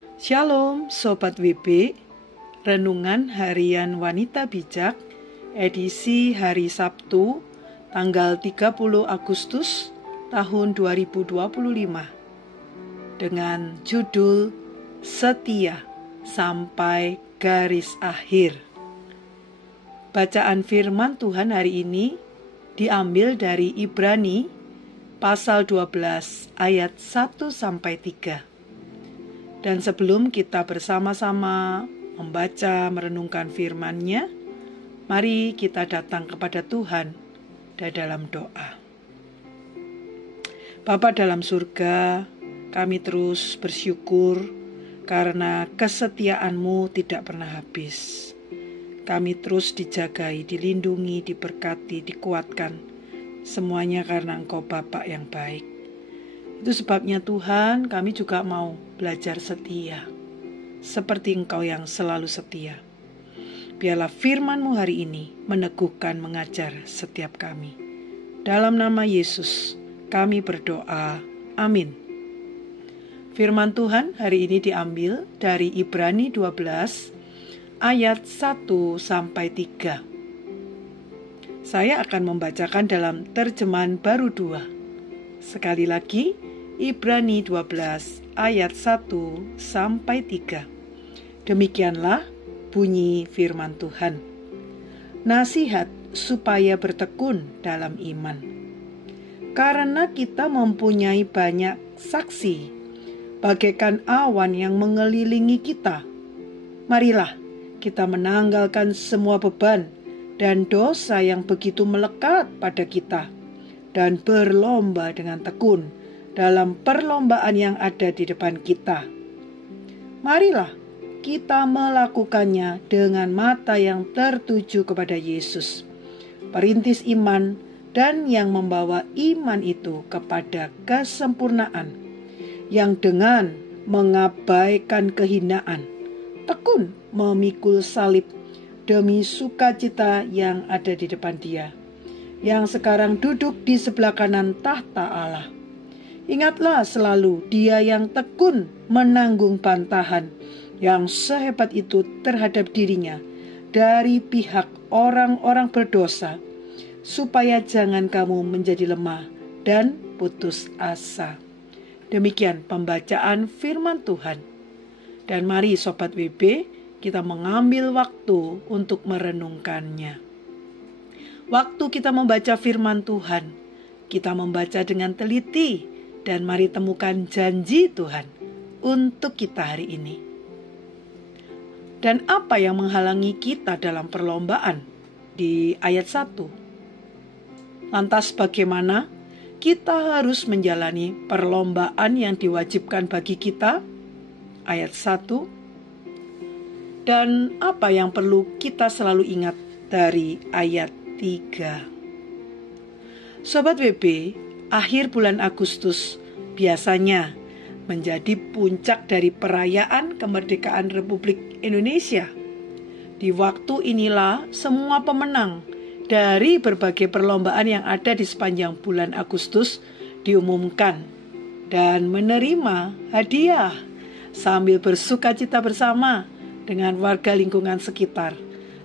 Shalom Sobat WB, Renungan Harian Wanita Bijak, edisi hari Sabtu, tanggal 30 Agustus tahun 2025, dengan judul Setia Sampai Garis Akhir. Bacaan firman Tuhan hari ini diambil dari Ibrani pasal 12 ayat 1-3. Dan sebelum kita bersama-sama membaca merenungkan firman-Nya, mari kita datang kepada Tuhan dalam doa. Bapa dalam surga, kami terus bersyukur karena kesetiaan-Mu tidak pernah habis. Kami terus dijagai, dilindungi, diberkati, dikuatkan, semuanya karena Engkau Bapa yang baik. Itu sebabnya Tuhan, kami juga mau belajar setia, seperti Engkau yang selalu setia. Biarlah firman-Mu hari ini meneguhkan, mengajar setiap kami. Dalam nama Yesus, kami berdoa. Amin. Firman Tuhan hari ini diambil dari Ibrani 12 ayat 1-3. Saya akan membacakan dalam terjemahan baru 2. Sekali lagi, Ibrani 12 ayat 1-3. Demikianlah bunyi firman Tuhan. Nasihat supaya bertekun dalam iman. Karena kita mempunyai banyak saksi, bagaikan awan yang mengelilingi kita. Marilah kita menanggalkan semua beban dan dosa yang begitu melekat pada kita, dan berlomba dengan tekun dalam perlombaan yang ada di depan kita. Marilah kita melakukannya dengan mata yang tertuju kepada Yesus, perintis iman dan yang membawa iman itu kepada kesempurnaan, yang dengan mengabaikan kehinaan, tekun memikul salib demi sukacita yang ada di depan Dia, yang sekarang duduk di sebelah kanan tahta Allah. Ingatlah selalu Dia yang tekun menanggung bantahan yang sehebat itu terhadap dirinya dari pihak orang-orang berdosa, supaya jangan kamu menjadi lemah dan putus asa. Demikian pembacaan firman Tuhan. Dan mari Sobat WB, kita mengambil waktu untuk merenungkannya. Waktu kita membaca firman Tuhan, kita membaca dengan teliti, dan mari temukan janji Tuhan untuk kita hari ini. Dan apa yang menghalangi kita dalam perlombaan di ayat 1? Lantas bagaimana kita harus menjalani perlombaan yang diwajibkan bagi kita? Ayat 1. Dan apa yang perlu kita selalu ingat dari ayat 3? Sobat WB, akhir bulan Agustus biasanya menjadi puncak dari perayaan kemerdekaan Republik Indonesia. Di waktu inilah semua pemenang dari berbagai perlombaan yang ada di sepanjang bulan Agustus diumumkan dan menerima hadiah sambil bersukacita bersama dengan warga lingkungan sekitar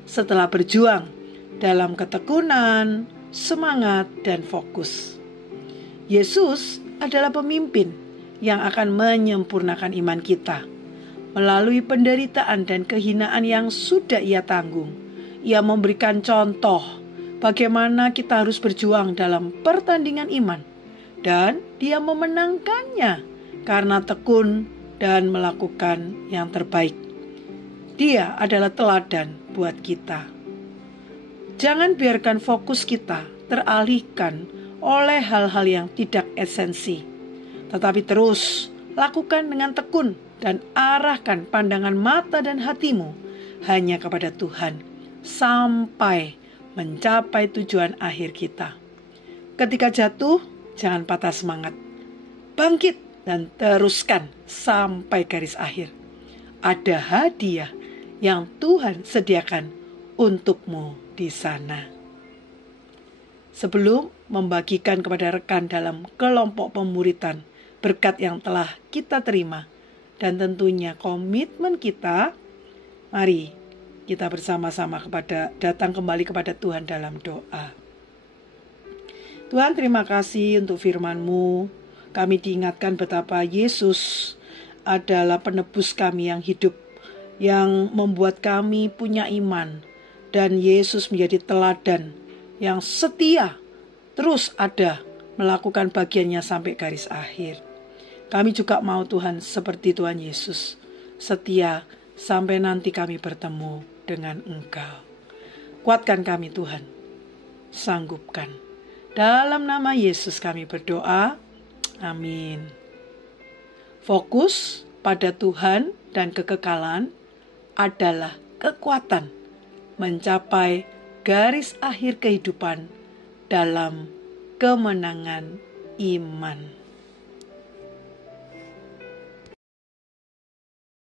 setelah berjuang dalam ketekunan, semangat, dan fokus. Yesus adalah pemimpin yang akan menyempurnakan iman kita. Melalui penderitaan dan kehinaan yang sudah Ia tanggung, Ia memberikan contoh bagaimana kita harus berjuang dalam pertandingan iman, dan Dia memenangkannya karena tekun dan melakukan yang terbaik. Dia adalah teladan buat kita. Jangan biarkan fokus kita teralihkan oleh hal-hal yang tidak esensi, tetapi terus lakukan dengan tekun dan arahkan pandangan mata dan hatimu hanya kepada Tuhan sampai mencapai tujuan akhir kita. Ketika jatuh, jangan patah semangat. Bangkit dan teruskan sampai garis akhir. Ada hadiah yang Tuhan sediakan untukmu di sana. Sebelum membagikan kepada rekan dalam kelompok pemuritan berkat yang telah kita terima, dan tentunya komitmen kita. Mari kita bersama-sama datang kembali kepada Tuhan dalam doa. Tuhan, terima kasih untuk firman-Mu. Kami diingatkan betapa Yesus adalah penebus kami yang hidup, yang membuat kami punya iman. Dan Yesus menjadi teladan yang setia, terus ada melakukan bagiannya sampai garis akhir. Kami juga mau Tuhan seperti Tuhan Yesus, setia sampai nanti kami bertemu dengan Engkau. Kuatkan kami Tuhan, sanggupkan. Dalam nama Yesus kami berdoa, amin. Fokus pada Tuhan dan kekekalan adalah kekuatan mencapai garis akhir kehidupan dalam kemenangan iman.